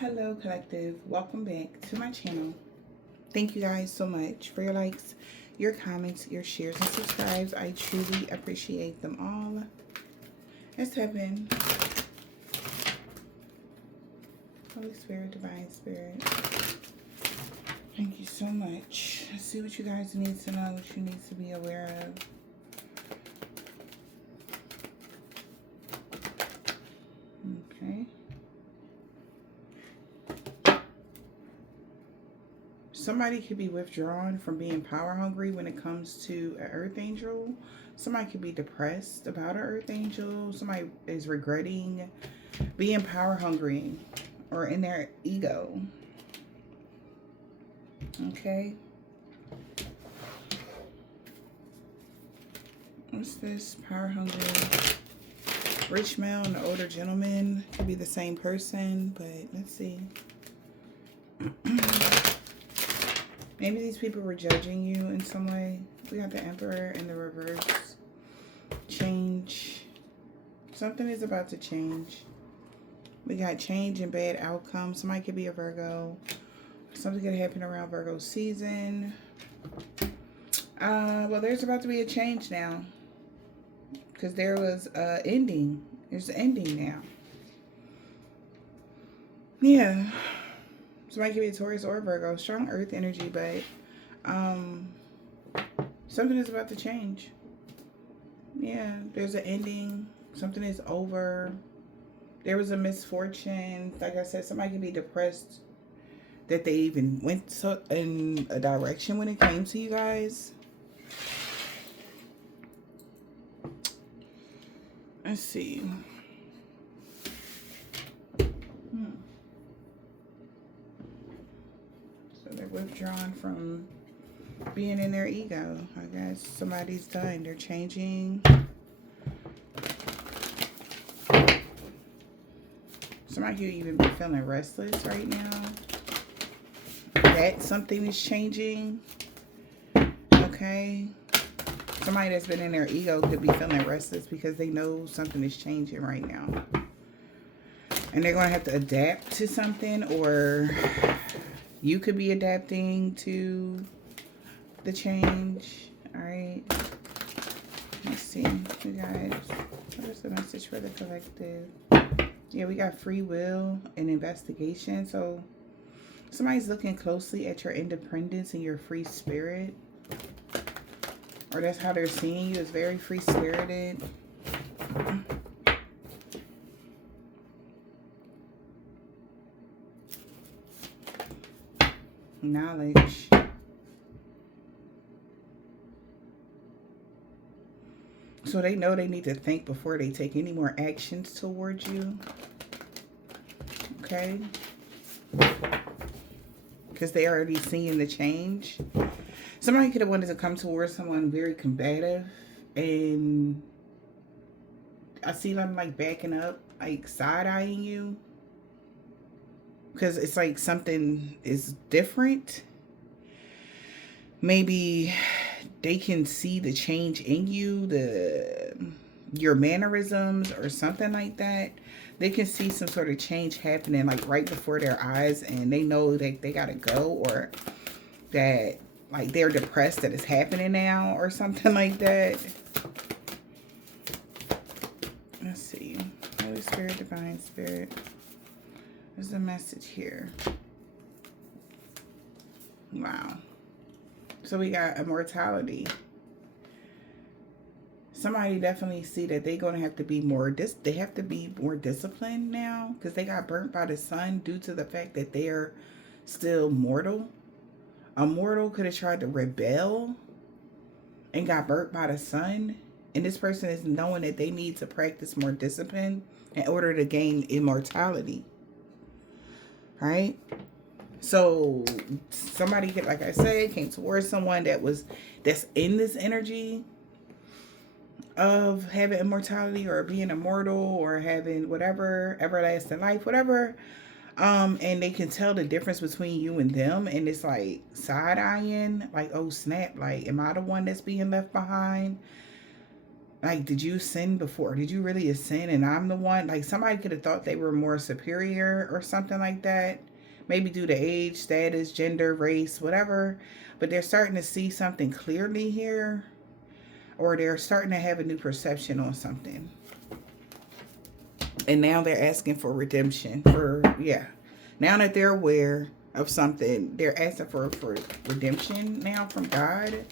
Hello collective, welcome back to my channel. Thank you guys so much for your likes, your comments, your shares, and subscribes. I truly appreciate them all. Let's tap in. Holy Spirit, Divine Spirit, thank you so much. Let's see what you guys need to know, what you need to be aware of. Okay. Somebody could be withdrawn from being power hungry when it comes to an earth angel. Somebody could be depressed about an earth angel. Somebody is regretting being power hungry or in their ego. Okay. What's this? Power hungry. Rich male and the older gentleman could be the same person, but let's see. Maybe these people were judging you in some way. We got the Emperor in the reverse. Change. Something is about to change. We got change and bad outcome. Somebody could be a Virgo. Something could happen around Virgo season. Well, there's about to be a change now. Because there was an ending. There's an ending now. Yeah. Somebody could be a Taurus or a Virgo. Strong earth energy, but something is about to change. Yeah, there's an ending. Something is over. There was a misfortune. Like I said, somebody could be depressed that they even went in a direction when it came to you guys. Let's see. They're withdrawn from being in their ego. I guess somebody's done. They're changing. Somebody could even be feeling restless right now. That something is changing. Okay. Somebody that's been in their ego could be feeling restless because they know something is changing right now. And they're going to have to adapt to something, or you could be adapting to the change. All right. Let's see. You guys, what is the message for the collective? Yeah, we got free will and investigation. So somebody's looking closely at your independence and your free spirit. Or that's how they're seeing you, as very free-spirited. Knowledge. So they know they need to think before they take any more actions towards you. Okay? Because they already seeing the change. Somebody could have wanted to come towards someone very combative. And I see them like backing up, like side-eyeing you. Because it's like something is different. Maybe they can see the change in you, your mannerisms or something like that. They can see some sort of change happening like right before their eyes, and they know that they gotta go, or that like they're depressed that it's happening now or something like that. Let's see. Holy Spirit, Divine Spirit. There's a message here. Wow. So we got immortality. Somebody definitely see that they're going to have to be more, they have to be more disciplined now, because they got burnt by the sun due to the fact that they're still mortal. A mortal could have tried to rebel and got burnt by the sun. And this person is knowing that they need to practice more discipline in order to gain immortality. Right? So somebody, like I said, came towards someone that's in this energy of having immortality or being immortal or having whatever, everlasting life, whatever. And they can tell the difference between you and them, and it's like side-eyeing, like, oh snap, like, am I the one that's being left behind? Like, did you sin before? Did you really sin and I'm the one? Like, somebody could have thought they were more superior or something like that. Maybe due to age, status, gender, race, whatever. But they're starting to see something clearly here. Or they're starting to have a new perception on something. And now they're asking for redemption. Now that they're aware of something, they're asking for redemption now from God.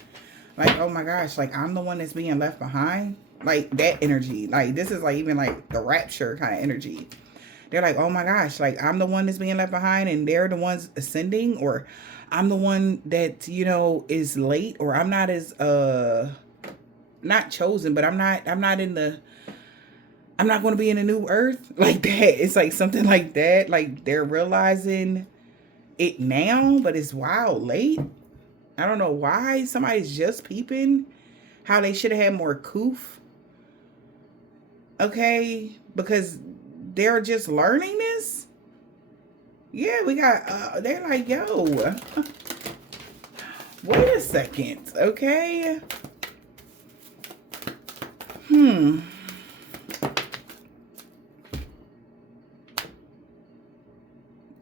Like, oh my gosh, like I'm the one that's being left behind. Like that energy. Like this is like even like the rapture kind of energy. They're like, oh my gosh, like I'm the one that's being left behind and they're the ones ascending, or I'm the one that, you know, is late, or I'm not as not chosen, but I'm not going to be in the new earth. Like that. It's like something like that. Like they're realizing it now, but it's wild late. I don't know why. Somebody's just peeping how they should have had more coof. Okay, because they're just learning this. Yeah, we got, they're like, yo, wait a second, okay?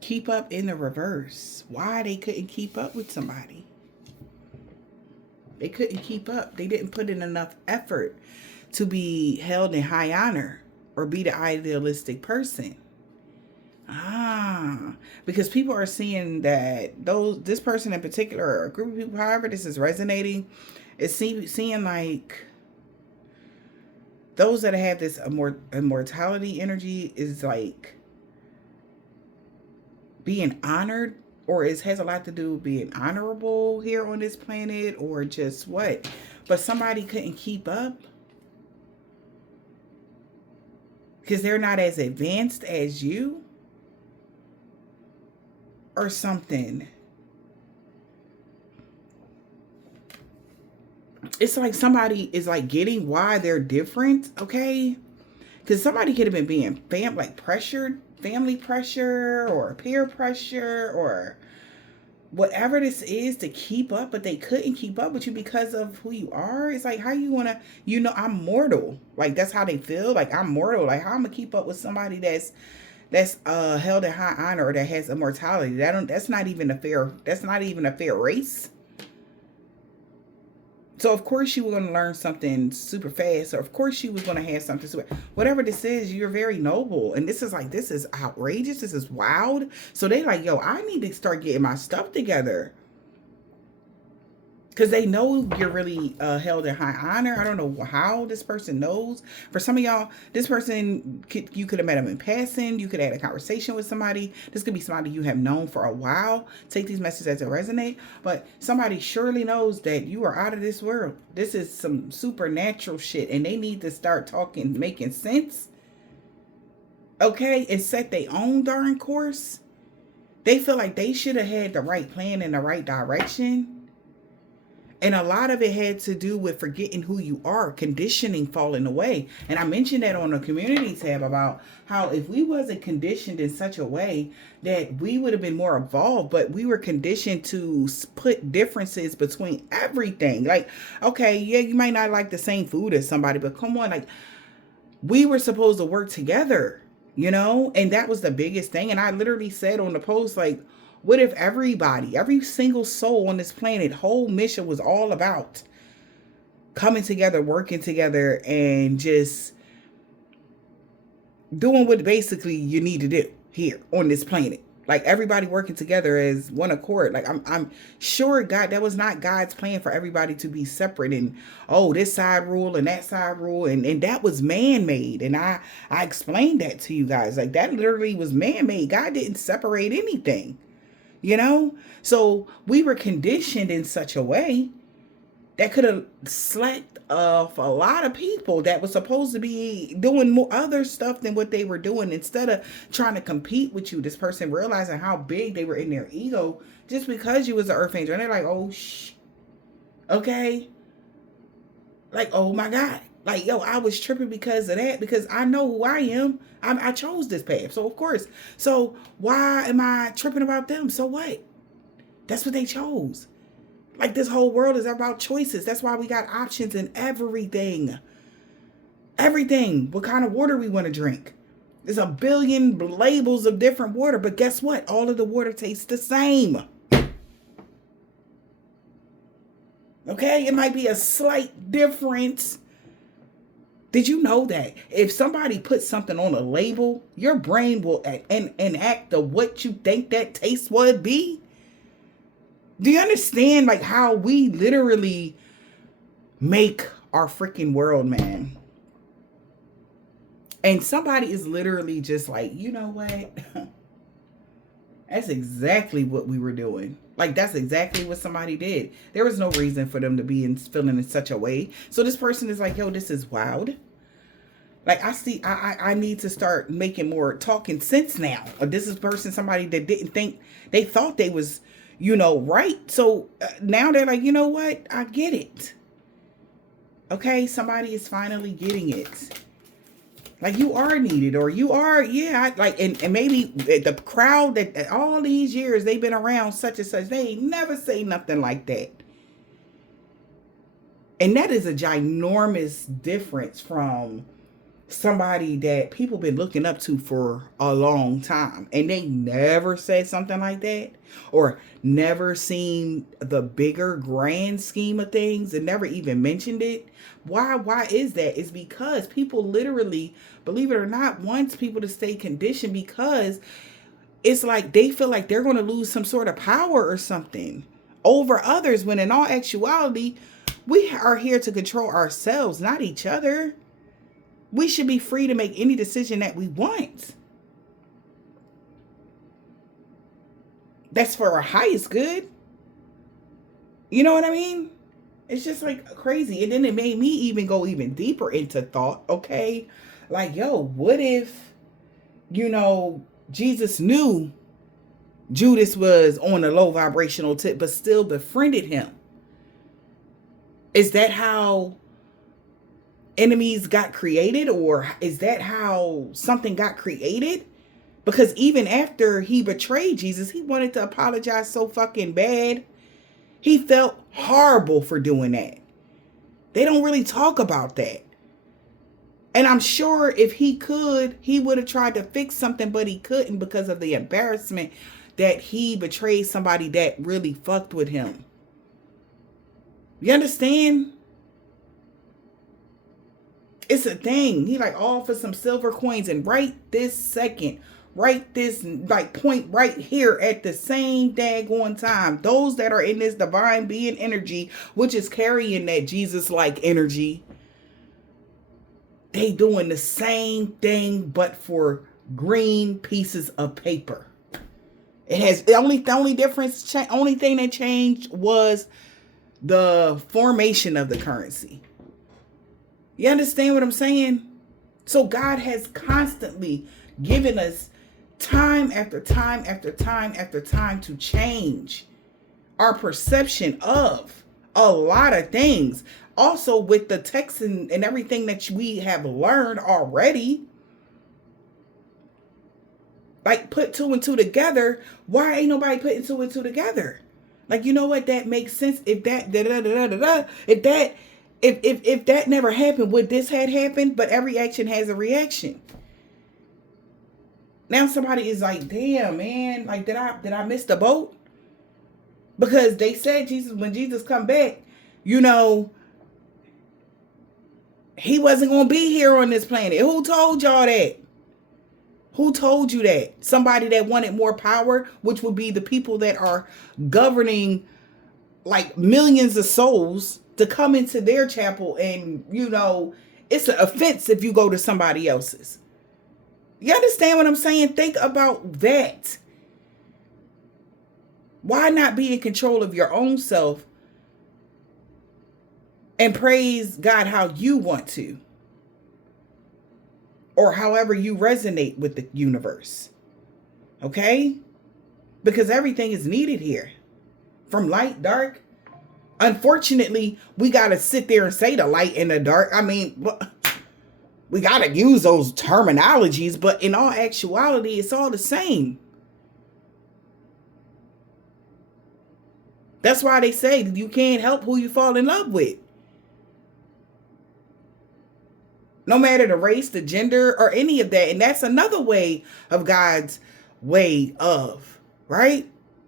Keep up in the reverse. Why they couldn't keep up with somebody? They couldn't keep up. They didn't put in enough effort to be held in high honor or be the idealistic person. Because people are seeing that this person in particular, or a group of people, however this is resonating, is seeing like those that have this immortality energy is like being honored, or it has a lot to do with being honorable here on this planet, or just what. But somebody couldn't keep up because they're not as advanced as you or something. It's like somebody is like getting why they're different, okay? Because somebody could have been being pressured, family pressure or peer pressure or whatever this is to keep up, but they couldn't keep up with you because of who you are. It's like, how you want to, you know, I'm mortal. Like, that's how they feel. Like, I'm mortal. Like, how I'm going to keep up with somebody that's held in high honor or that has immortality? That's not even a fair race. So of course you were going to learn something super fast, or of course you was going to have something super, whatever this is, you're very noble. And this is outrageous. This is wild. So they like, yo, I need to start getting my stuff together. Because they know you're really held in high honor. I don't know how this person knows. For some of y'all, this person, you could have met them in passing. You could have had a conversation with somebody. This could be somebody you have known for a while. Take these messages as they resonate. But somebody surely knows that you are out of this world. This is some supernatural shit. And they need to start talking, making sense. Okay? And set their own darn course. They feel like they should have had the right plan in the right direction. And a lot of it had to do with forgetting who you are, conditioning falling away. And I mentioned that on the community tab about how if we wasn't conditioned in such a way that we would have been more evolved, but we were conditioned to put differences between everything. Like, okay, yeah, you might not like the same food as somebody, but come on, like we were supposed to work together, you know? And that was the biggest thing. And I literally said on the post, like, what if every single soul on this planet, whole mission was all about coming together, working together, and just doing what basically you need to do here on this planet? Like everybody working together as one accord. Like I'm sure that was not God's plan for everybody to be separate and, oh, this side rule and that side rule. And that was man-made. And I explained that to you guys. Like that literally was man-made. God didn't separate anything. You know, so we were conditioned in such a way that could have slacked off a lot of people that was supposed to be doing more other stuff than what they were doing. Instead of trying to compete with you, this person realizing how big they were in their ego just because you was an earth angel. And they're like, oh, okay. Like, oh my God. Like, yo, I was tripping because of that, because I know who I am. I chose this path. So, of course. So, why am I tripping about them? So what? That's what they chose. Like, this whole world is about choices. That's why we got options in everything. Everything. What kind of water we want to drink. There's a billion labels of different water, but guess what? All of the water tastes the same. Okay? It might be a slight difference. Did you know that if somebody puts something on a label, your brain will enact the what you think that taste would be? Do you understand like how we literally make our freaking world, man? And somebody is literally just like, you know what? That's exactly what we were doing. Like, that's exactly what somebody did. There was no reason for them to be feeling in such a way. So this person is like, yo, this is wild. Like, I need to start making more talking sense now. This is somebody that didn't think, they thought they was, right. So now they're like, you know what? I get it. Okay, somebody is finally getting it. Like, you are needed, or you are, yeah, like, and maybe the crowd that all these years they've been around such and such, they ain't never say nothing like that. And that is a ginormous difference from somebody that people been looking up to for a long time, and they never said something like that, or never seen the bigger grand scheme of things and never even mentioned it. Why is that? It's because people literally, believe it or not, wants people to stay conditioned, because it's like they feel like they're going to lose some sort of power or something over others, when in all actuality, we are here to control ourselves, not each other. We should be free to make any decision that we want. That's for our highest good. You know what I mean? It's just like crazy. And then it made me even go even deeper into thought. Okay. Like, yo, what if, Jesus knew Judas was on a low vibrational tip, but still befriended him? Is that how enemies got created, or is that how something got created? Because even after he betrayed Jesus, he wanted to apologize so fucking bad. He felt horrible for doing that. They don't really talk about that. And I'm sure if he could, he would have tried to fix something, but he couldn't because of the embarrassment that he betrayed somebody that really fucked with him. You understand? It's a thing. He like, all for some silver coins, and right this second, right this like point right here at the same daggone time, those that are in this divine being energy, which is carrying that Jesus like energy, they doing the same thing, but for green pieces of paper. It has the only difference, only thing that changed was the formation of the currency. You understand what I'm saying? So God has constantly given us time after time after time after time to change our perception of a lot of things. Also with the text and everything that we have learned already. Like, put two and two together. Why ain't nobody putting two and two together? Like, you know what? That makes sense. If that if that never happened, would this had happened? But every action has a reaction. Now somebody is like, damn, man, like, did I miss the boat? Because they said when Jesus come back, he wasn't going to be here on this planet. Who told y'all that? Who told you that? Somebody that wanted more power, which would be the people that are governing like millions of souls, to come into their chapel, and it's an offense if you go to somebody else's. You understand what I'm saying? Think about that. Why not be in control of your own self and praise God how you want to, or however you resonate with the universe? Okay? Because everything is needed here, from light, dark. Unfortunately, we got to sit there and say the light and the dark. I mean, we got to use those terminologies, but in all actuality, it's all the same. That's why they say you can't help who you fall in love with. No matter the race, the gender, or any of that. And that's another way of God's way of, right?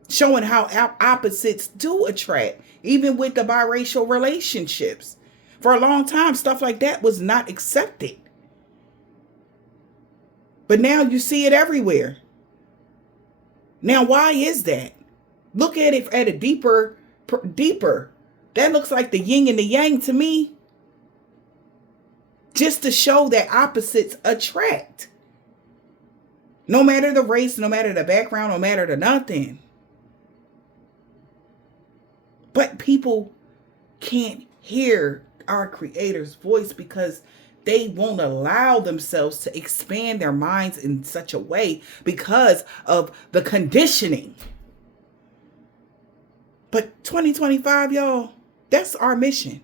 Showing how opposites do attract, even with the biracial relationships. For a long time, stuff like that was not accepted. But now you see it everywhere. Now, why is that? Look at it at a deeper. That looks like the yin and the yang to me. Just to show that opposites attract. No matter the race, no matter the background, no matter the nothing. But people can't hear our Creator's voice because they won't allow themselves to expand their minds in such a way because of the conditioning. But 2025, y'all, that's our mission.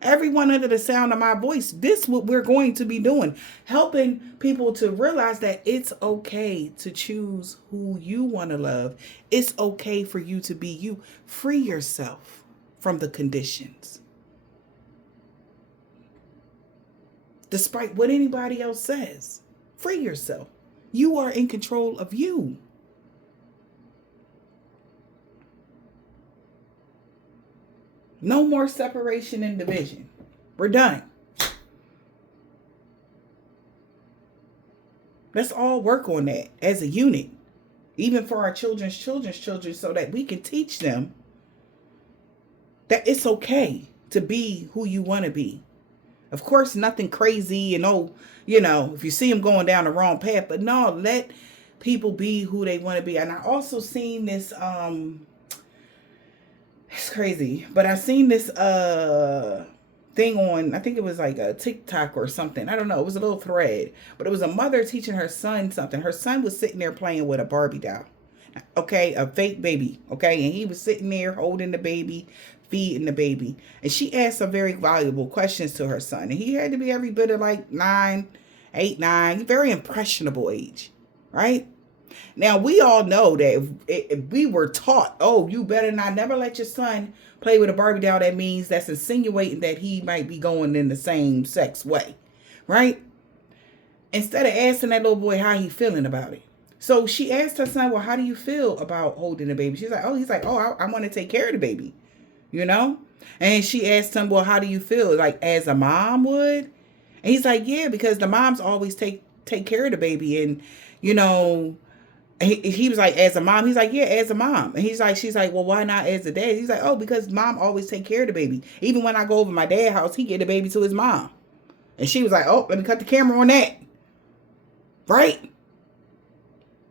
Everyone under the sound of my voice, this is what we're going to be doing. Helping people to realize that it's okay to choose who you want to love. It's okay for you to be you. Free yourself from the conditions. Despite what anybody else says, free yourself. You are in control of you. No more separation and division. We're done. Let's all work on that as a unit, even for our children's children, so that we can teach them that it's okay to be who you want to be. Of course, nothing crazy and if you see them going down the wrong path, but no, let people be who they want to be. And I also seen this, it's crazy, but I seen this thing on, I think it was like a TikTok or something. I don't know. It was a little thread, but it was a mother teaching her son something. Her son was sitting there playing with a Barbie doll. Okay, a fake baby. Okay, and he was sitting there holding the baby, feeding the baby. And she asked some very valuable questions to her son. And he had to be every bit of like 8, 9, very impressionable age, right? Now, we all know that if we were taught, you better not never let your son play with a Barbie doll, that means that's insinuating that he might be going in the same sex way, right? Instead of asking that little boy how he feeling about it. So she asked her son, well, how do you feel about holding the baby? He's like, I want to take care of the baby, And she asked him, well, how do you feel? Like as a mom would? And he's like, yeah, because the moms always take care of the baby. And, he was like, as a mom? He's like, yeah, as a mom. And she's like, well, why not as a dad? He's like, because mom always take care of the baby. Even when I go over my dad's house, he get the baby to his mom. And she was like, let me cut the camera on that. Right?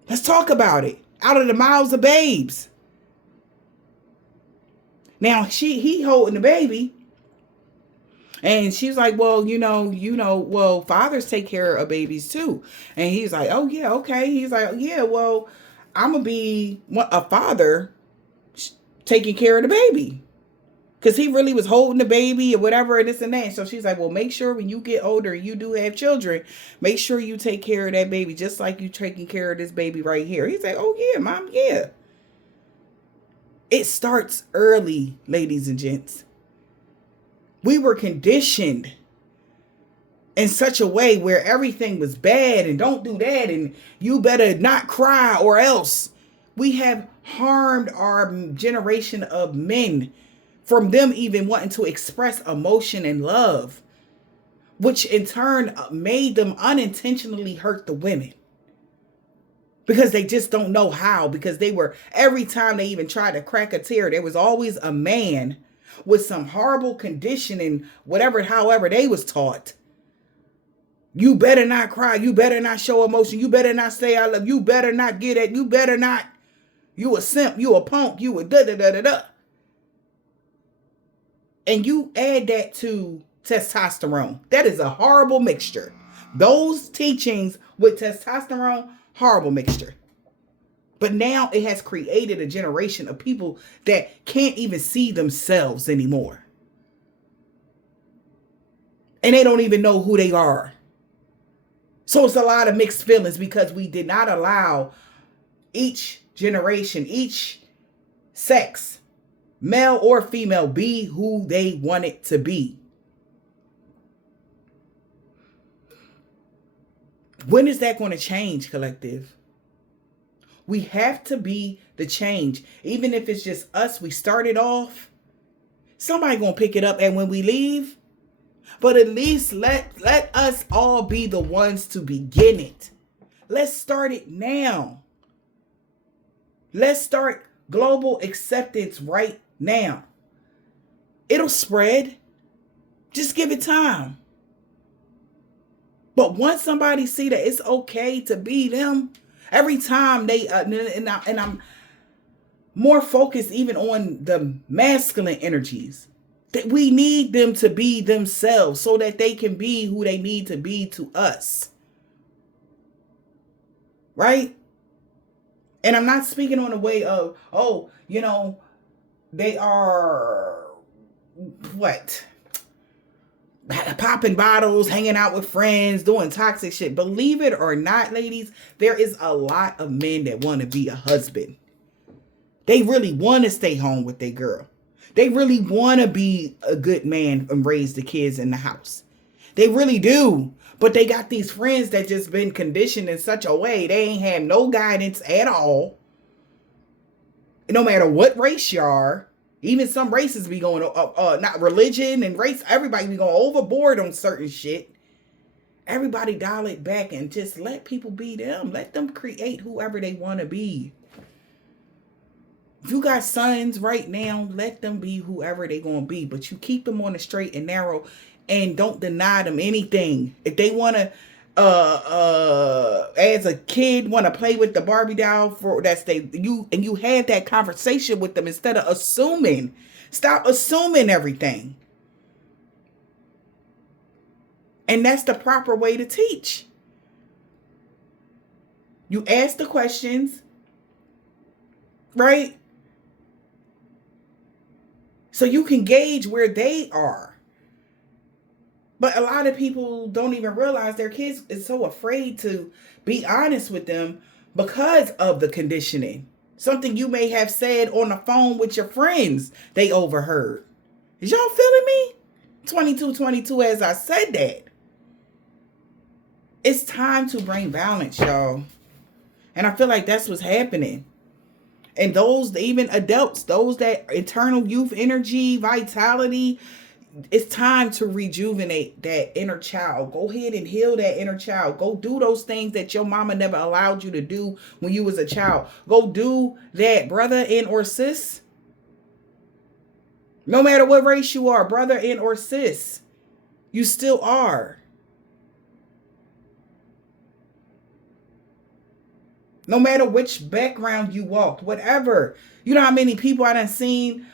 Let's talk about it. Out of the mouths of babes. Now, he holding the baby. And she's like, well, well, fathers take care of babies too. And he's like, oh, yeah, okay. He's like, yeah, well, I'm going to be a father taking care of the baby. Because he really was holding the baby or whatever and this and that. So she's like, well, make sure when you get older and you do have children, make sure you take care of that baby just like you taking care of this baby right here. He's like, oh, yeah, mom, yeah. It starts early, ladies and gents. We were conditioned in such a way where everything was bad and don't do that and you better not cry or else. We have harmed our generation of men from them even wanting to express emotion and love, which in turn made them unintentionally hurt the women because they just don't know how, because every time they even tried to crack a tear, there was always a man with some horrible condition and however they was taught. You better not cry. You better not show emotion. You better not say I love you. You better not get it. You better not. You a simp. You a punk. You a da-da-da-da-da. And you add that to testosterone. That is a horrible mixture. Those teachings with testosterone, horrible mixture. But now it has created a generation of people that can't even see themselves anymore. And they don't even know who they are. So it's a lot of mixed feelings because we did not allow each generation, each sex, male or female, be who they wanted to be. When is that going to change, collective? We have to be the change. Even if it's just us, we started off. Somebody going to pick it up, and when we leave, but at least let us all be the ones to begin it. Let's start it now. Let's start global acceptance right now. It'll spread. Just give it time. But once somebody see that it's okay to be them, every time they and I'm more focused even on the masculine energies, that we need them to be themselves so that they can be who they need to be to us. Right? And I'm not speaking on the way of, oh, you know, they are what? Popping bottles, hanging out with friends, doing toxic shit. Believe it or not, ladies, there is a lot of men that want to be a husband. They really want to stay home with their girl. They really want to be a good man and raise the kids in the house. They really do. But they got these friends that just been conditioned in such a way. They ain't had no guidance at all. No matter what race you are. Even some races be going, not religion and race. Everybody be going overboard on certain shit. Everybody dial it back and just let people be them. Let them create whoever they want to be. If you got sons right now, let them be whoever they going to be. But you keep them on the straight and narrow and don't deny them anything. If they want to, as a kid, want to play with the Barbie doll you have that conversation with them instead of assuming. Stop assuming everything. And that's the proper way to teach. You ask the questions, right? So you can gauge where they are. But a lot of people don't even realize their kids is so afraid to be honest with them because of the conditioning. Something you may have said on the phone with your friends, they overheard. Is y'all feeling me? 22 as I said that. It's time to bring balance, y'all. And I feel like that's what's happening. And those, even adults, those that internal youth energy, vitality, it's time to rejuvenate that inner child. Go ahead and heal that inner child. Go do those things that your mama never allowed you to do when you was a child. Go do that, brother and or sis. No matter what race you are, brother and or sis, you still are. No matter which background you walked, whatever. You know how many people I done seen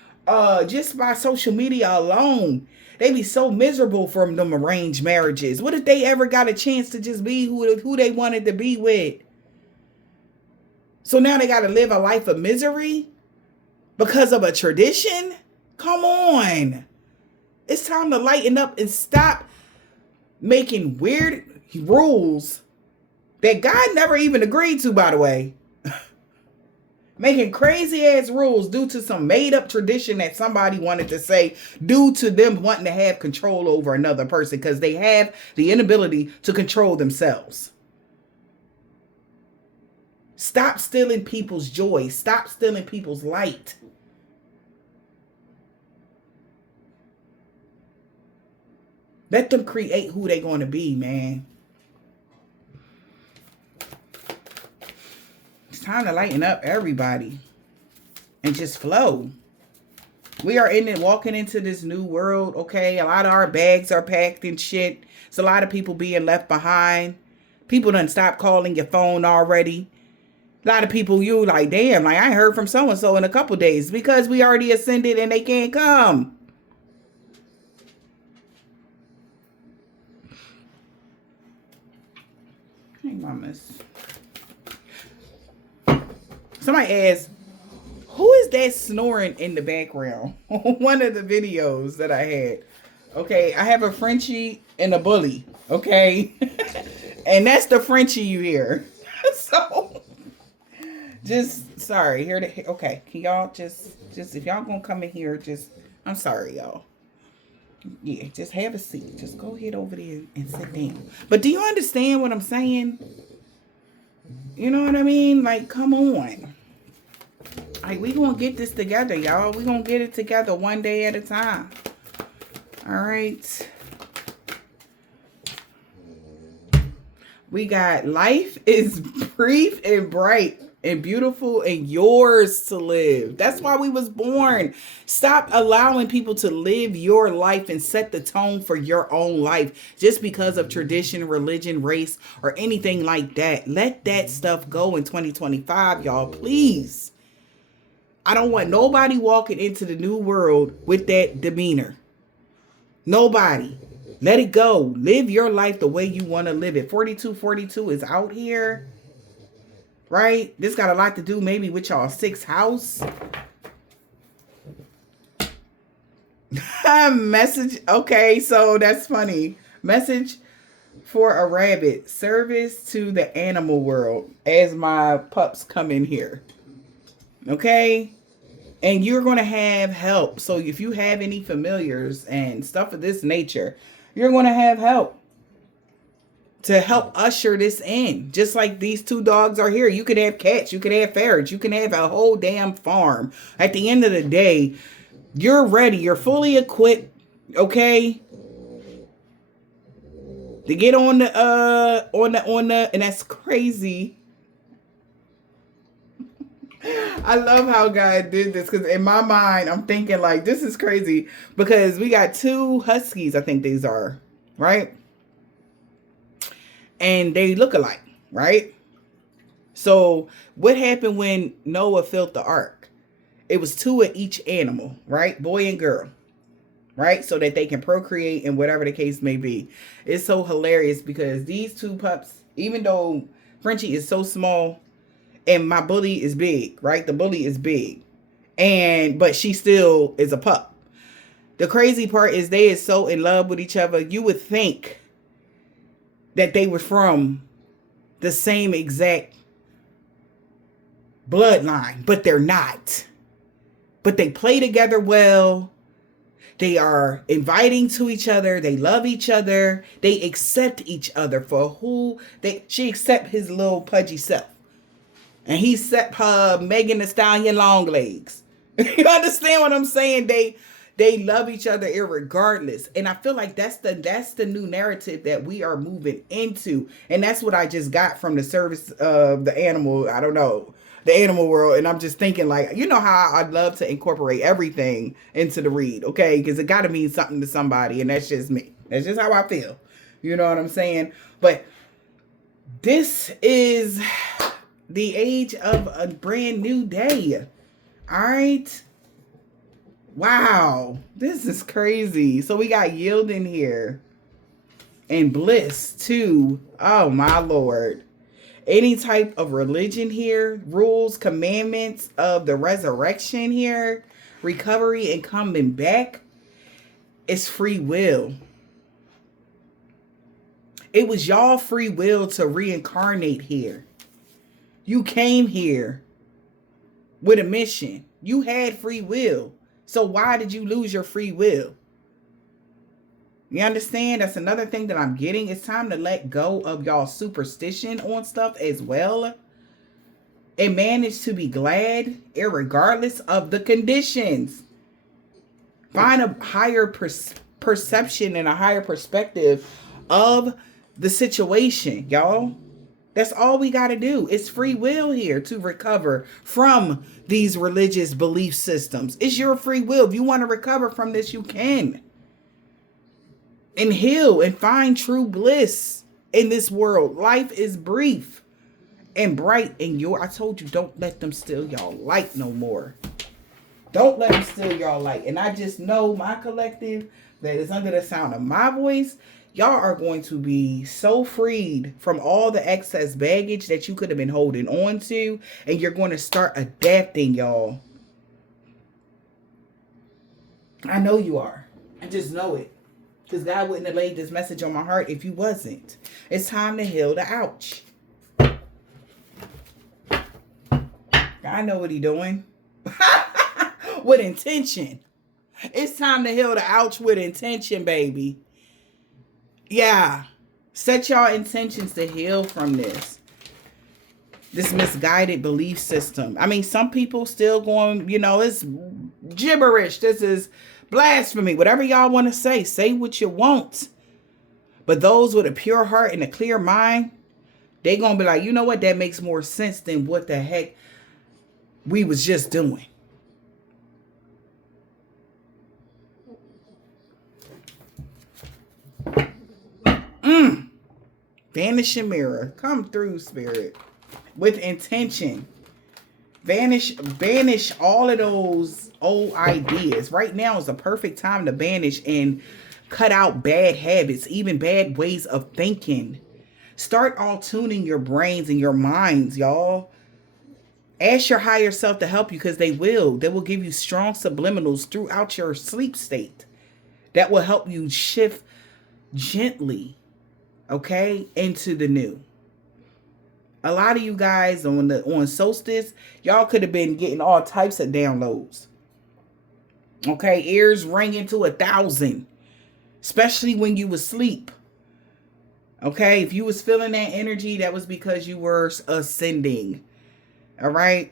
just by social media alone. They be so miserable from them arranged marriages. What if they ever got a chance to just be who they wanted to be with? So now they got to live a life of misery because of a tradition? Come on. It's time to lighten up and stop making weird rules that God never even agreed to, by the way. Making crazy ass rules due to some made up tradition that somebody wanted to say, due to them wanting to have control over another person because they have the inability to control themselves. Stop stealing people's joy. Stop stealing people's light. Let them create who they're going to be, man. Time to lighten up everybody and just flow. We are walking into this new world, okay? A lot of our bags are packed and shit. It's a lot of people being left behind. People done stopped calling your phone already. A lot of people, you like, damn, like I ain't heard from so-and-so in a couple days because we already ascended and they can't come. Hey, mamas. Somebody asked, who is that snoring in the background? One of the videos that I had. Okay, I have a Frenchie and a bully. Okay. And that's the Frenchie you hear. So, just, sorry. Okay, can y'all just, if y'all gonna come in here, I'm sorry, y'all. Yeah, just have a seat. Just go ahead over there and sit down. But do you understand what I'm saying? You know what I mean? Like, come on. Like, we gonna get this together, y'all. We gonna get it together one day at a time. All right. We got life is brief and bright and beautiful and yours to live. That's why we was born. Stop allowing people to live your life and set the tone for your own life just because of tradition, religion, race, or anything like that. Let that stuff go in 2025, y'all, please. I don't want nobody walking into the new world with that demeanor. Nobody. Let it go. Live your life the way you want to live it. 4242 is out here. Right? This got a lot to do maybe with y'all sixth house. Message. Okay, so that's funny. Message for a rabbit. Service to the animal world as my pups come in here. Okay? And you're going to have help. So if you have any familiars and stuff of this nature, you're going to have help to help usher this in. Just like these two dogs are here. You could have cats. You could have ferrets. You can have a whole damn farm. At the end of the day, you're ready. You're fully equipped. Okay? To get on the, and that's crazy. I love how God did this because in my mind, I'm thinking like, this is crazy because we got two huskies, I think these are, right? And they look alike, right? So what happened when Noah built the ark? It was two of each animal, right? Boy and girl, right? So that they can procreate and whatever the case may be. It's so hilarious because these two pups, even though Frenchie is so small, and my bully is big, right? The bully is big. But she still is a pup. The crazy part is they is so in love with each other. You would think that they were from the same exact bloodline, but they're not. But they play together well. They are inviting to each other. They love each other. They accept each other for who she accept his little pudgy self. And he set her Megan Thee Stallion long legs. You understand what I'm saying? They love each other irregardless. And I feel like that's the new narrative that we are moving into. And that's what I just got from the service of the animal, I don't know, the animal world. And I'm just thinking like, you know how I'd love to incorporate everything into the read, okay? Because it got to mean something to somebody. And that's just me. That's just how I feel. You know what I'm saying? But this is the age of a brand new day. All right. Wow. This is crazy. So we got yield in here. And bliss too. Oh my Lord. Any type of religion here. Rules, commandments of the resurrection here. Recovery and coming back. It's free will. It was y'all free will to reincarnate here. You came here with a mission. You had free will. So why did you lose your free will? You understand? That's another thing that I'm getting. It's time to let go of y'all superstition on stuff as well. And manage to be glad irregardless of the conditions. Find a higher perception and a higher perspective of the situation, y'all. That's all we got to do. It's free will here to recover from these religious belief systems. It's your free will. If you want to recover from this, you can. And heal and find true bliss in this world. Life is brief and bright. And I told you, don't let them steal y'all light no more. Don't let them steal y'all light. And I just know my collective that is under the sound of my voice. Y'all are going to be so freed from all the excess baggage that you could have been holding on to. And you're going to start adapting, y'all. I know you are. I just know it. Because God wouldn't have laid this message on my heart if you wasn't. It's time to heal the ouch. I know what he's doing. With intention. It's time to heal the ouch with intention, baby. Yeah. Set your intentions to heal from this misguided belief system. I mean, some people still going, it's gibberish. This is blasphemy. Whatever y'all want to say what you want. But those with a pure heart and a clear mind, they going to be like, you know what? That makes more sense than what the heck we was just doing. Vanishing mirror. Come through, spirit. With intention. Banish all of those old ideas. Right now is the perfect time to banish and cut out bad habits, even bad ways of thinking. Start all tuning your brains and your minds, y'all. Ask your higher self to help you, because they will. They will give you strong subliminals throughout your sleep state that will help you shift gently, okay, into the new. A lot of you guys on solstice, y'all could have been getting all types of downloads. Okay, ears ringing to 1,000, especially when you was asleep. Okay, if you was feeling that energy, that was because you were ascending. All right,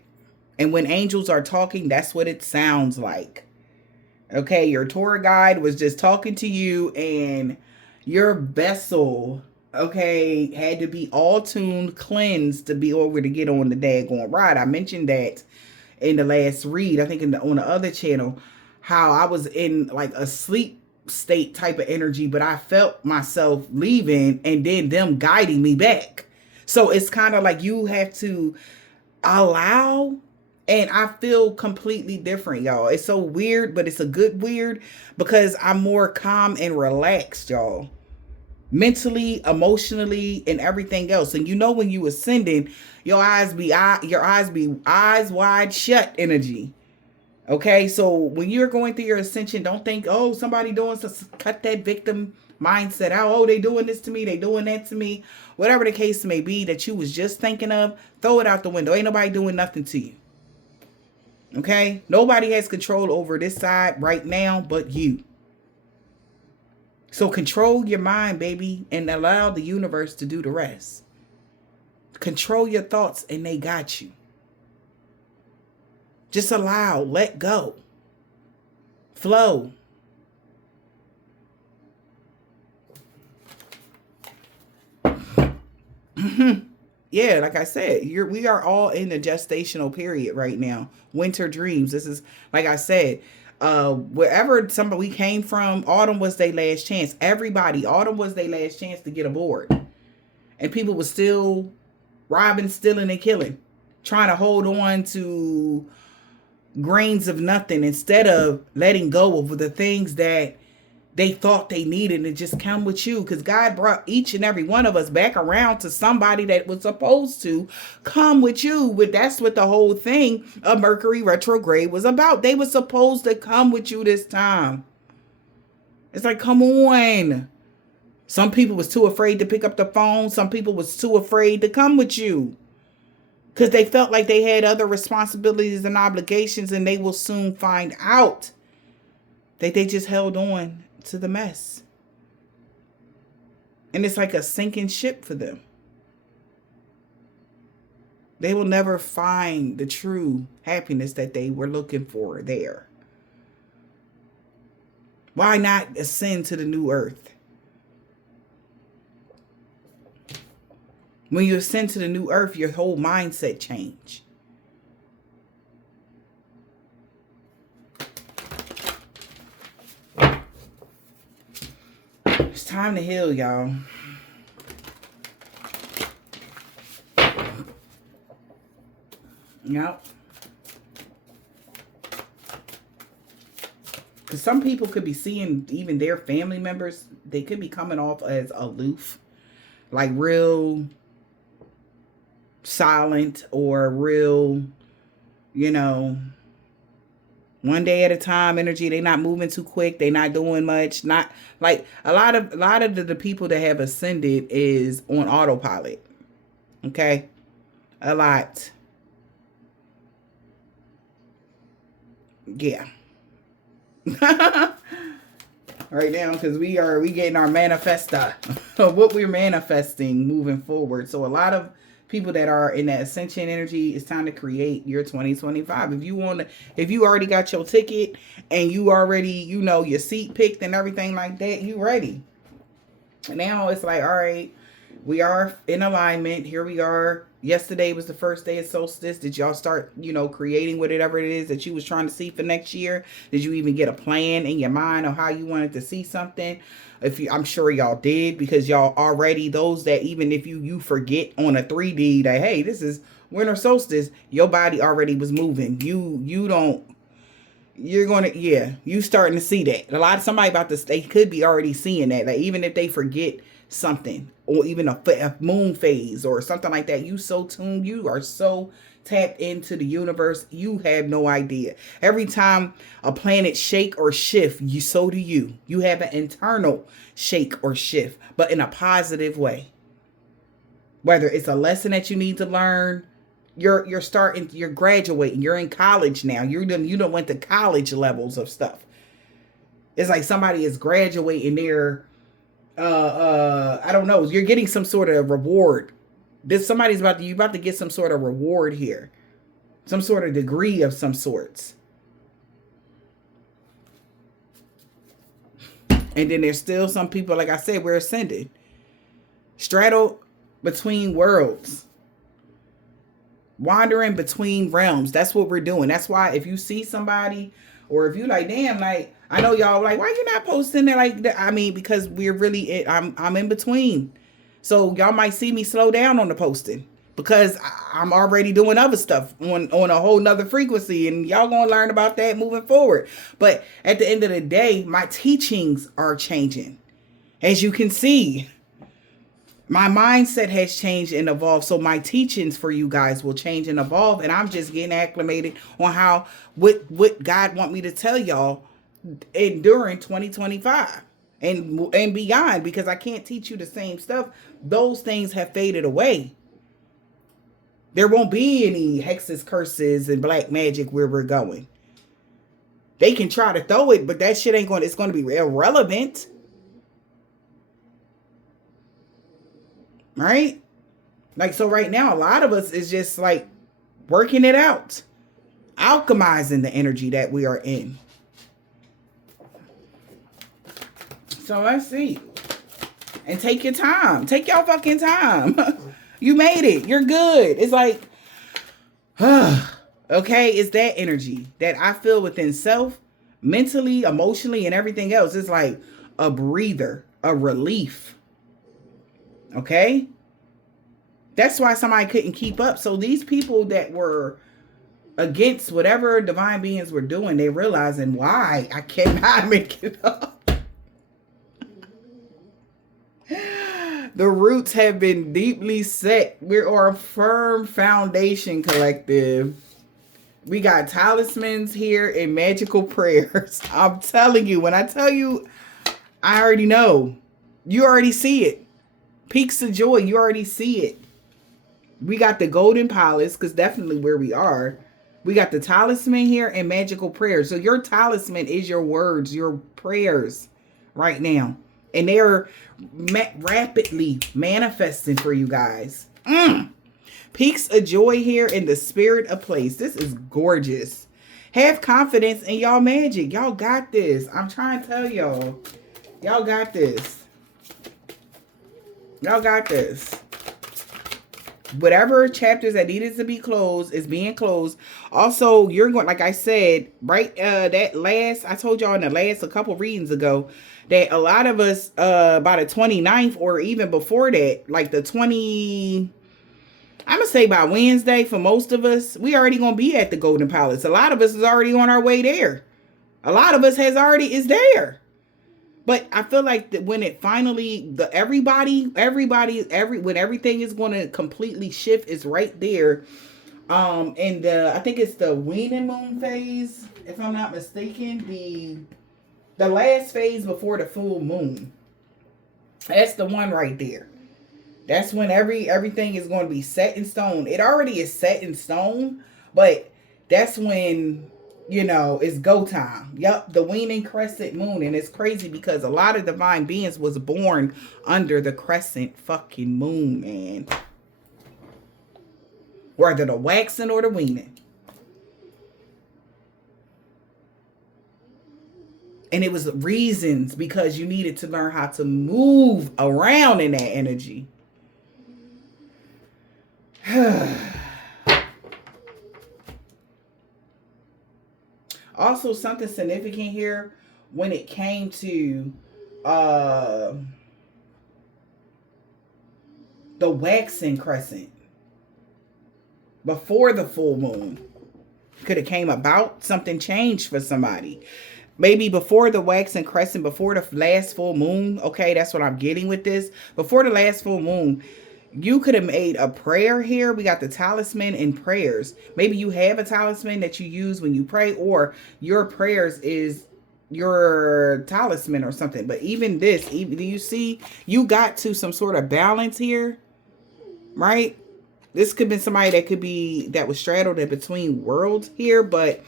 and when angels are talking, that's what it sounds like. Okay, your tour guide was just talking to you, and your vessel, okay, had to be all tuned, cleansed to be over to get on the daggone ride. I mentioned that in the last read, I think on the other channel, how I was in like a sleep state type of energy, but I felt myself leaving and then them guiding me back. So it's kind of like you have to allow, and I feel completely different, y'all. It's so weird, but it's a good weird, because I'm more calm and relaxed, y'all. Mentally, emotionally, and everything else. And when you ascending, your eyes be eyes wide shut energy. Okay, so when you're going through your ascension, don't think, oh, somebody doing so, cut that victim mindset out. Oh, they doing this to me, they doing that to me. Whatever the case may be that you was just thinking of, throw it out the window. Ain't nobody doing nothing to you. Okay, nobody has control over this side right now but you. So control your mind, baby, and allow the universe to do the rest. Control your thoughts, and they got you. Just allow, let go, flow. Yeah, like I said, we are all in the gestational period right now. Winter dreams. This is, like I said, wherever we came from, autumn was their last chance. Everybody, autumn was their last chance to get aboard. And people were still robbing, stealing, and killing, trying to hold on to grains of nothing instead of letting go of the things that they thought they needed and just come with you. Because God brought each and every one of us back around to somebody that was supposed to come with you. But that's what the whole thing of Mercury retrograde was about. They were supposed to come with you this time. It's like, come on. Some people was too afraid to pick up the phone. Some people was too afraid to come with you, because they felt like they had other responsibilities and obligations, and they will soon find out that they just held on to the mess. And it's like a sinking ship for them. They will never find the true happiness that they were looking for there. Why not ascend to the new earth? When you ascend to the new earth, your whole mindset change. It's time to heal, y'all. Yep. Because some people could be seeing even their family members, they could be coming off as aloof, like real silent, or real, one day at a time energy. They not moving too quick. They not doing much. Not like a lot of the people that have ascended is on autopilot. Okay, a lot. Yeah. Right now, because we getting our manifesta of what we're manifesting moving forward. So a lot of people that are in that ascension energy, it's time to create your 2025. If you already got your ticket and you already, your seat picked and everything like that, you ready. Now it's like, all right, we are in alignment. Here we are. Yesterday was the first day of solstice. Did y'all start, creating whatever it is that you was trying to see for next year? Did you even get a plan in your mind of how you wanted to see something? I'm sure y'all did, because y'all already, those that even if you forget on a 3D that, hey, this is winter solstice, your body already was moving. You starting to see that. Somebody about to, they could be already seeing that. Like, even if they forget something, or even a moon phase or something like that, you so tuned, you are so tapped into the universe, you have no idea. Every time a planet shake or shift, so do you. You have an internal shake or shift, but in a positive way. Whether it's a lesson that you need to learn, you're graduating, you're in college now. You done went to college levels of stuff. It's like somebody is graduating there. I don't know. You're getting some sort of reward. You about to get some sort of reward here. Some sort of degree of some sorts. And then there's still some people, like I said, we're ascended. Straddle between worlds. Wandering between realms. That's what we're doing. That's why if you see somebody, or if you like, damn, like, I know y'all like, why you not posting there like that? I mean, because we're really, I'm in between. So y'all might see me slow down on the posting, because I'm already doing other stuff on a whole nother frequency, and y'all gonna learn about that moving forward. But at the end of the day, my teachings are changing. As you can see, my mindset has changed and evolved. So my teachings for you guys will change and evolve. And I'm just getting acclimated on what God want me to tell y'all during 2025 and beyond, because I can't teach you the same stuff. Those things have faded away. There won't be any hexes, curses, and black magic where we're going. They can try to throw it, but that shit it's going to be irrelevant. Right? Like, so right now, a lot of us is just like working it out, alchemizing the energy that we are in. So let's see. And take your time. Take your fucking time. You made it. You're good. It's like, okay, it's that energy that I feel within self, mentally, emotionally, and everything else. It's like a breather, a relief. Okay? That's why somebody couldn't keep up. So these people that were against whatever divine beings were doing, they realizing why I cannot make it up. The roots have been deeply set. We're a firm foundation collective. We got talismans here and magical prayers. I'm telling you, when I tell you, I already know. You already see it. Peaks of joy, you already see it. We got the golden palace, because definitely where we are. We got the talisman here and magical prayers. So your talisman is your words, your prayers right now. And they're rapidly manifesting for you guys. Peaks of joy here in the spirit of place. This is gorgeous. Have confidence in y'all magic. Y'all got this. I'm trying to tell y'all. Y'all got this. Y'all got this. Whatever chapters that needed to be closed is being closed. Also, you're going, like I said, right, I told y'all in the last, a couple readings ago, that a lot of us, by the 29th or even before that, like the I'm going to say by Wednesday, for most of us, we already going to be at the Golden Palace. A lot of us is already on our way there. A lot of us is there. But I feel like that when it finally, when everything is going to completely shift, is right there. And I think it's the waning moon phase, if I'm not mistaken, the last phase before the full moon. That's the one right there. That's when everything is going to be set in stone. It already is set in stone, but that's when you know, it's go time. Yep, the waning crescent moon. And it's crazy because a lot of divine beings was born under the crescent fucking moon, man. Whether the waxing or the weaning. And it was reasons because you needed to learn how to move around in that energy. Also, something significant here when it came to the waxing crescent before the full moon could have came about. Something changed for somebody. Maybe before the waxing crescent, before the last full moon. Okay, that's what I'm getting with this. Before the last full moon, you could have made a prayer here. We got the talisman and prayers. Maybe you have a talisman that you use when you pray, or your prayers is your talisman or something. But even this, do you see, you got to some sort of balance here, right? This could be somebody that was straddled in between worlds here, but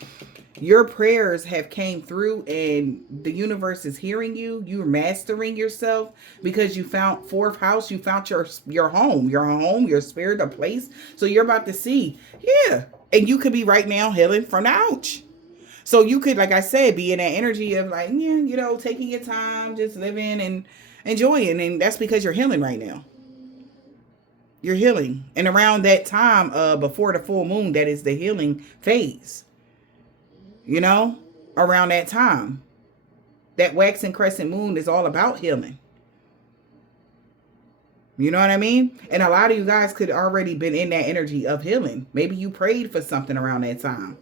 your prayers have came through and the universe is hearing you. You're mastering yourself because you found fourth house. You found your home, your spirit, a place. So you're about to see. Yeah. And you could be right now healing from the ouch. So you could, like I said, be in that energy of like, yeah, you know, taking your time, just living and enjoying. And that's because you're healing right now. You're healing. And around that time, before the full moon, that is the healing phase. You know, around that time, that waxing crescent moon is all about healing. You know what I mean? And a lot of you guys could already been in that energy of healing. Maybe you prayed for something around that time.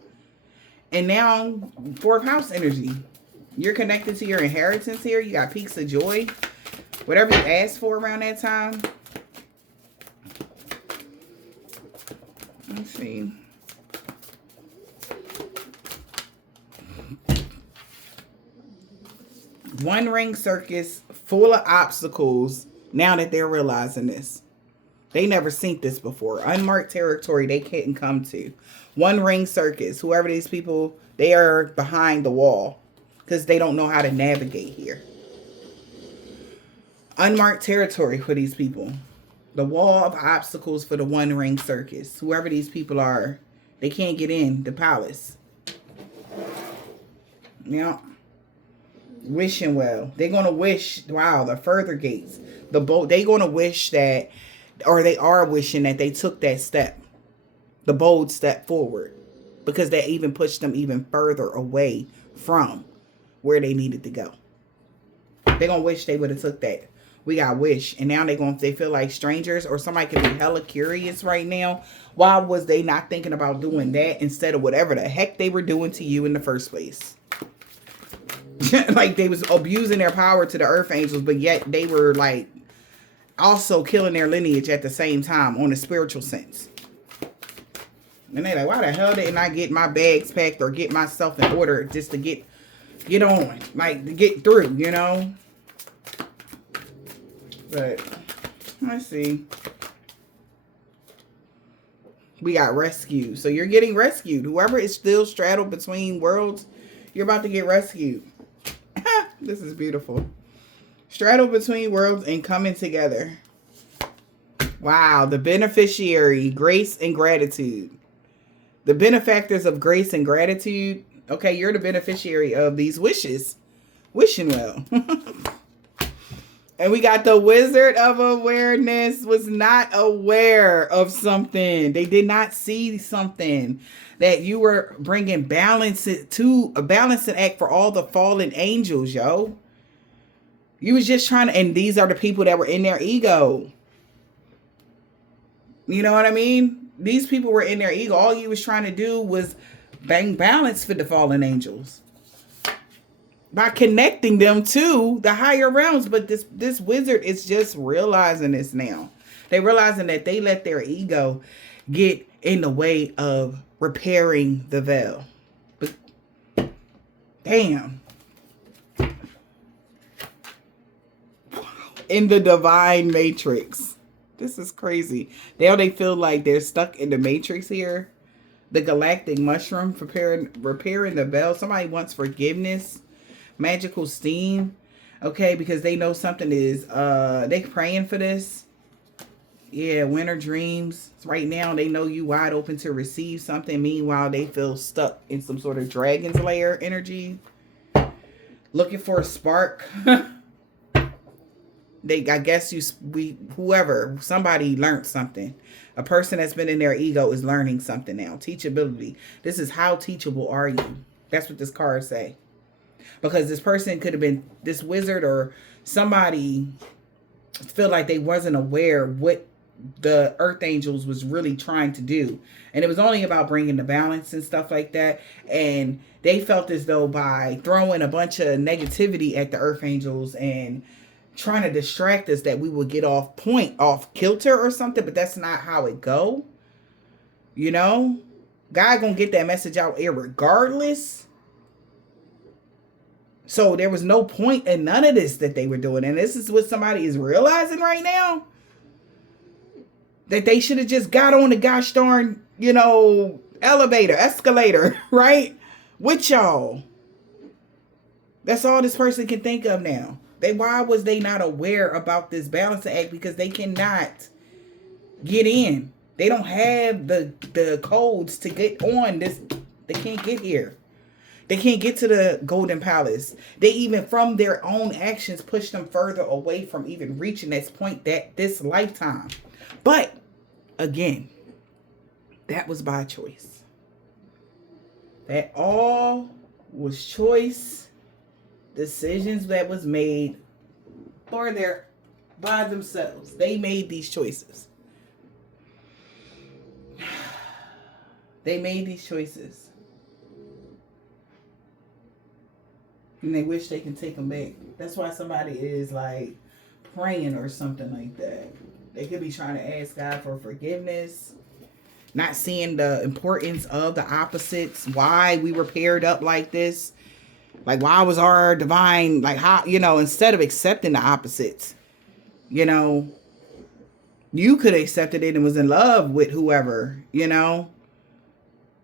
And now, fourth house energy. You're connected to your inheritance here. You got peaks of joy. Whatever you asked for around that time. Let's see. One ring circus full of obstacles now that they're realizing this. They never seen this before. Unmarked territory they couldn't come to. One ring circus. Whoever these people, they are behind the wall because they don't know how to navigate here. Unmarked territory for these people. The wall of obstacles for the one ring circus. Whoever these people are, they can't get in the palace. Yeah. Wishing well. They're going to wish, wow, the further gates. The boat, they're going to wish that, or they are wishing that they took that step. The bold step forward. Because that even pushed them even further away from where they needed to go. They're going to wish they would have took that. We got wish. And now they feel like strangers, or somebody could be hella curious right now. Why was they not thinking about doing that instead of whatever the heck they were doing to you in the first place? Like they was abusing their power to the earth angels, but yet they were like also killing their lineage at the same time on a spiritual sense. And they're like, why the hell didn't I get my bags packed or get myself in order just to get on, like to get through, you know? But let's see. We got rescued. So you're getting rescued. Whoever is still straddled between worlds, you're about to get rescued. This is beautiful. Straddle between worlds and coming together. Wow. The beneficiary, grace and gratitude. The benefactors of grace and gratitude. Okay, you're the beneficiary of these wishes. Wishing well. And we got the Wizard of Awareness was not aware of something. They did not see something. That you were bringing balance to a balancing act for all the fallen angels, yo. You was just trying to, and these are the people that were in their ego. You know what I mean? These people were in their ego. All you was trying to do was bang balance for the fallen angels. By connecting them to the higher realms. But this wizard is just realizing this now. They realizing that they let their ego get in the way of repairing the veil. But damn. In the divine matrix. This is crazy. Now they feel like they're stuck in the matrix here. The galactic mushroom, repairing the bell. Somebody wants forgiveness. Magical steam. Okay, because they know something is, they praying for this. Yeah, winter dreams. Right now, they know you wide open to receive something. Meanwhile, they feel stuck in some sort of dragon's lair energy. Looking for a spark. I guess somebody learned something. A person that's been in their ego is learning something now. Teachability. This is how teachable are you? That's what this card say. Because this person could have been this wizard or somebody feel like they wasn't aware what the earth angels was really trying to do. And it was only about bringing the balance and stuff like that. And they felt as though by throwing a bunch of negativity at the earth angels and trying to distract us that we would get off kilter or something. But that's not how it go. You know? God gonna get that message out irregardless. So there was no point in none of this that they were doing. And this is what somebody is realizing right now. That they should have just got on the gosh darn, escalator, right? With y'all. That's all this person can think of now. Why was they not aware about this balancing act? Because they cannot get in. They don't have the codes to get on this. They can't get here. They can't get to the Golden Palace. They even from their own actions push them further away from even reaching this point this lifetime. But again, that was by choice. That all was choice. Decisions that was made by themselves. They made these choices. They made these choices. And they wish they can take them back. That's why somebody is like praying or something like that. They could be trying to ask God for forgiveness. Not seeing the importance of the opposites. Why we were paired up like this. Like, why was our divine, like, how, instead of accepting the opposites, you could have accepted it and was in love with whoever,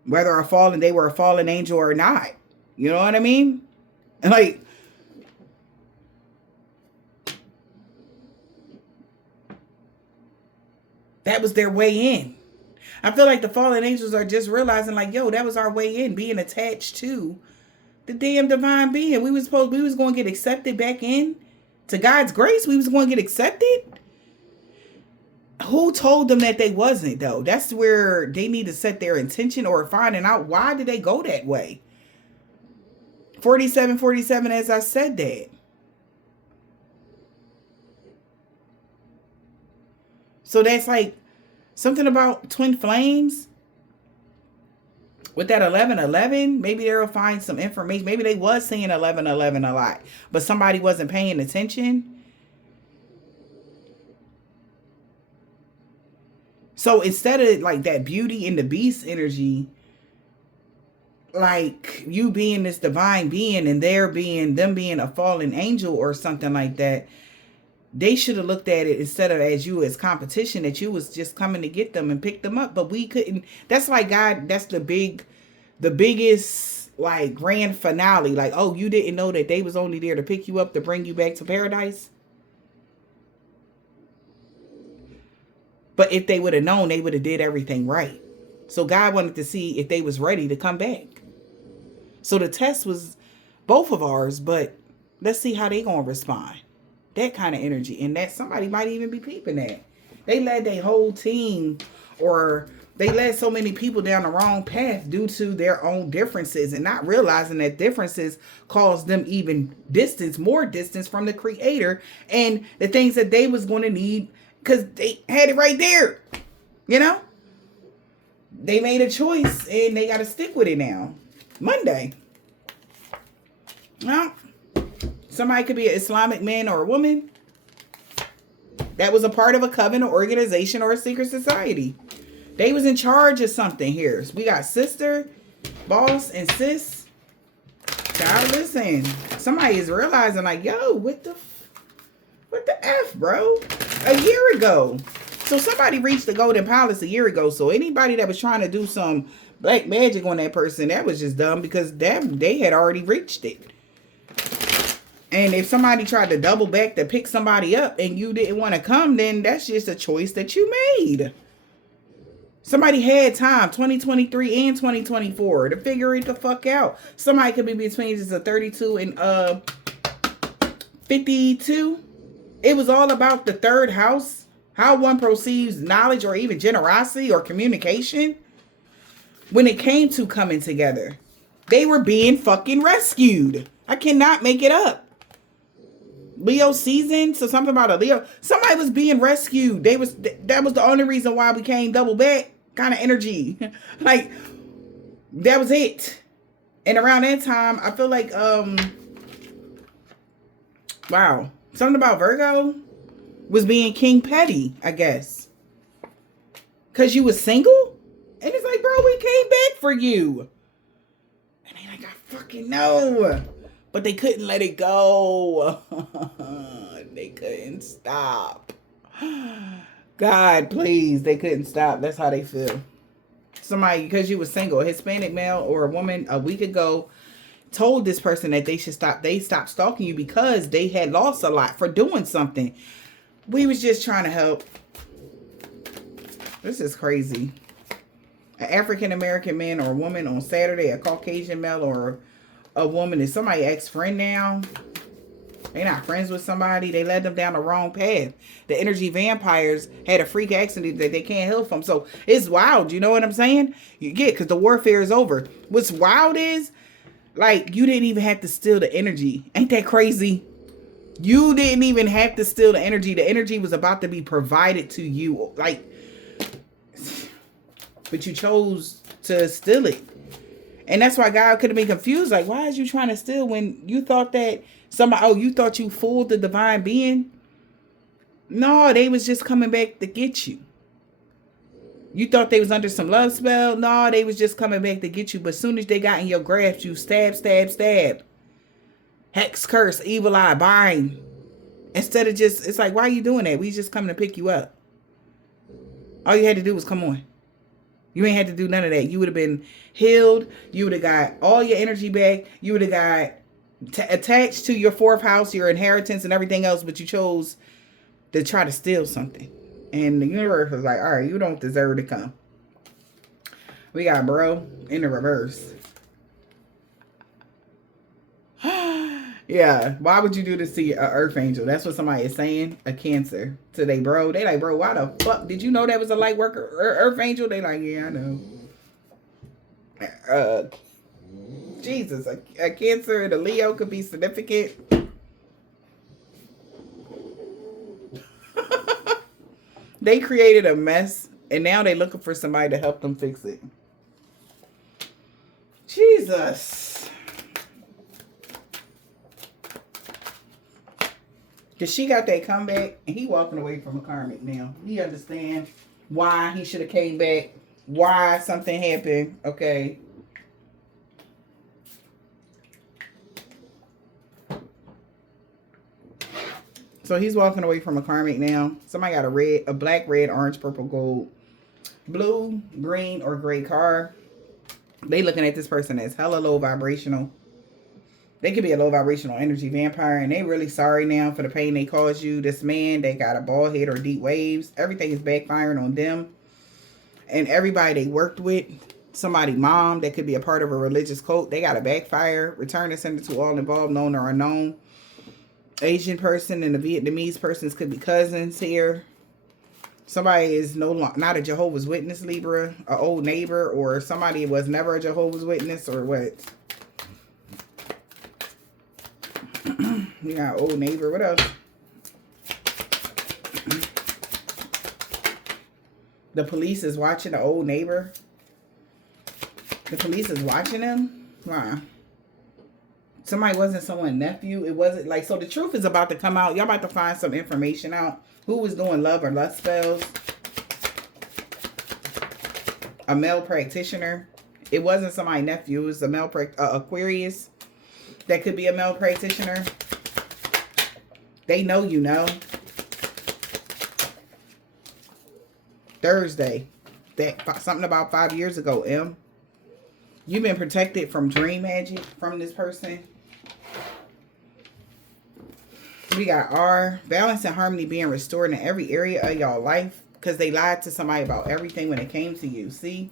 whether they were a fallen angel or not. You know what I mean? And like, that was their way in. I feel like the fallen angels are just realizing like, yo, that was our way in, being attached to the damn divine being. We was going to get accepted back in to God's grace. We was going to get accepted. Who told them that they wasn't though? That's where they need to set their intention or finding out why did they go that way. 47, as I said that. So that's like something about twin flames. With that 1111, maybe they'll find some information. Maybe they was saying 1111 a lot, but somebody wasn't paying attention. So instead of like that Beauty and the Beast energy, like you being this divine being and them being a fallen angel or something like that, they should have looked at it instead of as you as competition, that you was just coming to get them and pick them up. But we couldn't. That's like God. That's the biggest like grand finale. Like, oh, you didn't know that they was only there to pick you up to bring you back to paradise. But if they would have known, they would have did everything right. So God wanted to see if they was ready to come back. So the test was both of ours, but let's see how they gonna respond. That kind of energy. And that somebody might even be peeping at. They led their whole team, or they led so many people down the wrong path due to their own differences and not realizing that differences caused them even more distance from the creator and the things that they was going to need because they had it right there. They made a choice and they got to stick with it now. Monday. Well, somebody could be an Islamic man or a woman that was a part of a coven or organization or a secret society. They was in charge of something here. So we got sister, boss, and sis. Child, listen. Somebody is realizing like, yo, what the F, bro? A year ago, So somebody reached the Golden Palace a year ago. So anybody that was trying to do some black magic on that person, that was just dumb because they had already reached it. And if somebody tried to double back to pick somebody up and you didn't want to come, then that's just a choice that you made. Somebody had time, 2023 and 2024, to figure it the fuck out. Somebody could be between just a 32 and 52. It was all about the third house, how one perceives knowledge or even generosity or communication. When it came to coming together, they were being fucking rescued. I cannot make it up. Leo season, so something about a Leo. Somebody was being rescued. That was the only reason why we came double back kind of energy. Like, that was it. And around that time, I feel like, wow, something about Virgo was being King Petty, I guess. Because you was single? And it's like, bro, we came back for you. And they like, I fucking know. But they couldn't let it go. They couldn't stop. God, please. They couldn't stop. That's how they feel. Somebody, because you were single, a Hispanic male or a woman a week ago told this person that they should stop. They stopped stalking you because they had lost a lot for doing something. We was just trying to help. This is crazy. An African-American man or a woman on Saturday, a Caucasian male or a woman is somebody's ex-friend now. They're not friends with somebody. They led them down the wrong path. The energy vampires had a freak accident that they can't heal from. So it's wild. You know what I'm saying? You get, because the warfare is over. What's wild is, like, you didn't even have to steal the energy. Ain't that crazy? You didn't even have to steal the energy. The energy was about to be provided to you. Like, but you chose to steal it. And that's why God could have been confused. Like, why is you trying to steal when you thought that somebody, oh, you thought you fooled the divine being? No, they was just coming back to get you. You thought they was under some love spell? No, they was just coming back to get you. But as soon as they got in your grasp, you stab, stab, stab. Hex, curse, evil eye, bind. Instead of just, it's like, why are you doing that? We just coming to pick you up. All you had to do was come on. You ain't had to do none of that. You would have been healed. You would have got all your energy back. You would have got attached to your fourth house, your inheritance and everything else. But you chose to try to steal something. And the universe was like, all right, you don't deserve to come. We got bro in the reverse. Yeah. Why would you do this to an earth angel? That's what somebody is saying. A Cancer. To they bro. They like, bro, why the fuck? Did you know that was a light worker earth angel? They like, yeah, I know. Jesus. A Cancer and a Leo could be significant. They created a mess. And now they looking for somebody to help them fix it. Jesus. Because she got that comeback, and he walking away from a karmic now. He understands why he should have came back, why something happened, okay? So he's walking away from a karmic now. Somebody got a black, red, orange, purple, gold, blue, green, or gray card. They looking at this person as hella low vibrational. They could be a low vibrational energy vampire, and they really sorry now for the pain they caused you. This man, they got a bald head or deep waves. Everything is backfiring on them. And everybody they worked with, somebody mom that could be a part of a religious cult, they got a backfire. Return and send it to all involved, known or unknown. Asian person and the Vietnamese persons could be cousins here. Somebody is not a Jehovah's Witness, Libra, an old neighbor, or somebody was never a Jehovah's Witness, or what? You got old neighbor. What else? The police is watching the old neighbor. The police is watching him? Why? Somebody wasn't someone's nephew. It wasn't like, so the truth is about to come out. Y'all about to find some information out. Who was doing love or lust spells? A male practitioner. It wasn't somebody's nephew. It was a male Aquarius. That could be a male practitioner. They know you know. Thursday. Something about 5 years ago, M. You've been protected from dream magic from this person. We got R. Balance and harmony being restored in every area of y'all life. Because they lied to somebody about everything when it came to you. See?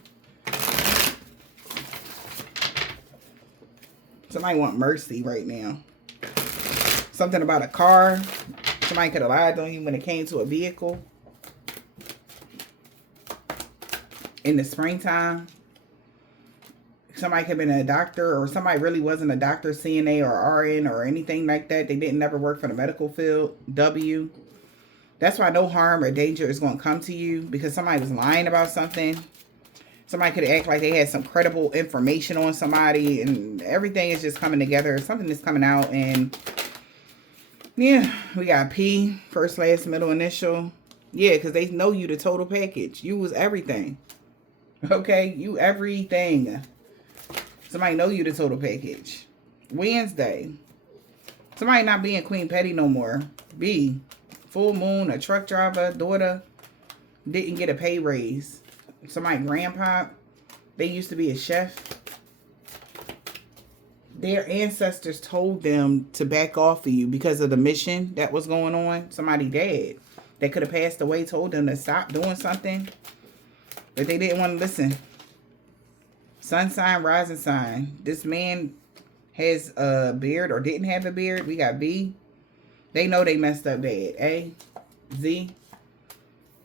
Somebody want mercy right now. Something about a car. Somebody could have lied on you when it came to a vehicle. In the springtime. Somebody could have been a doctor, or somebody really wasn't a doctor, CNA or RN or anything like that. They didn't never work for the medical field. W. That's why no harm or danger is going to come to you, because somebody was lying about something. Somebody could act like they had some credible information on somebody, and everything is just coming together. Something is coming out, and yeah, we got P, first, last, middle, initial. Yeah, because they know you the total package. You was everything. Okay, you everything. Somebody know you the total package. Wednesday. Somebody not being Queen Petty no more. B, full moon, a truck driver, daughter, didn't get a pay raise. Somebody grandpa, they used to be a chef. Their ancestors told them to back off of you because of the mission that was going on. Somebody dead that could have passed away told them to stop doing something, but they didn't want to listen. Sun sign, rising sign. This man has a beard or didn't have a beard. We got B. They know they messed up bad. A. Z.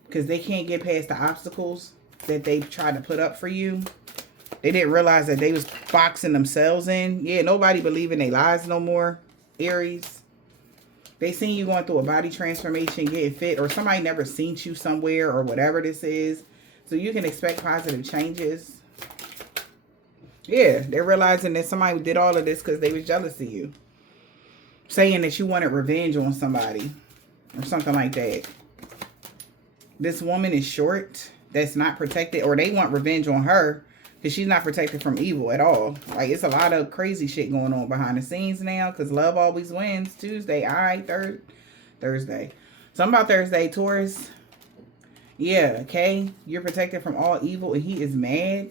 Because they can't get past the obstacles that they tried to put up for you. They didn't realize that they was boxing themselves in. Yeah, nobody believe in their lies no more. Aries. They seen you going through a body transformation, getting fit, or somebody never seen you somewhere or whatever this is. So you can expect positive changes. Yeah, they're realizing that somebody did all of this because they was jealous of you. Saying that you wanted revenge on somebody or something like that. This woman is short, that's not protected, or they want revenge on her because she's not protected from evil at all. Like, it's a lot of crazy shit going on behind the scenes now because love always wins. Tuesday, Thursday. Something about Thursday, Taurus. Yeah, okay. You're protected from all evil and he is mad.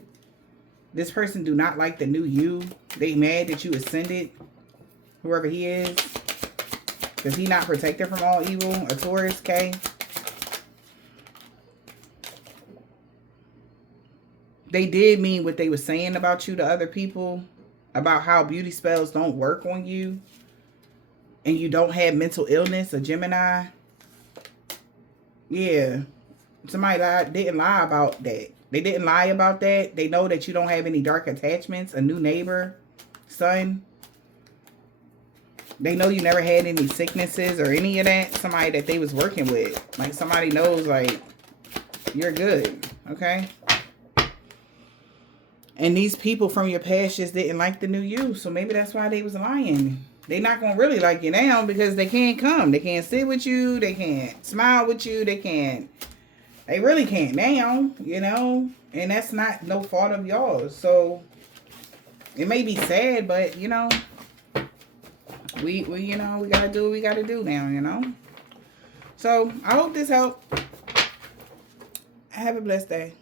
This person do not like the new you. They mad that you ascended. Whoever he is. Because he not protected from all evil. A Taurus, okay. They did mean what they were saying about you to other people. About how beauty spells don't work on you. And you don't have mental illness. A Gemini. Yeah. Somebody didn't lie about that. They didn't lie about that. They know that you don't have any dark attachments. A new neighbor. Son. They know you never had any sicknesses or any of that. Somebody that they was working with. Like, somebody knows, like, you're good. Okay? And these people from your past just didn't like the new you. So maybe that's why they was lying. They not going to really like you now because they can't come. They can't sit with you. They can't smile with you. They can't. They really can't now, you know. And that's not no fault of yours. So it may be sad, but, you know, we you know, we got to do what we got to do now, you know. So I hope this helped. Have a blessed day.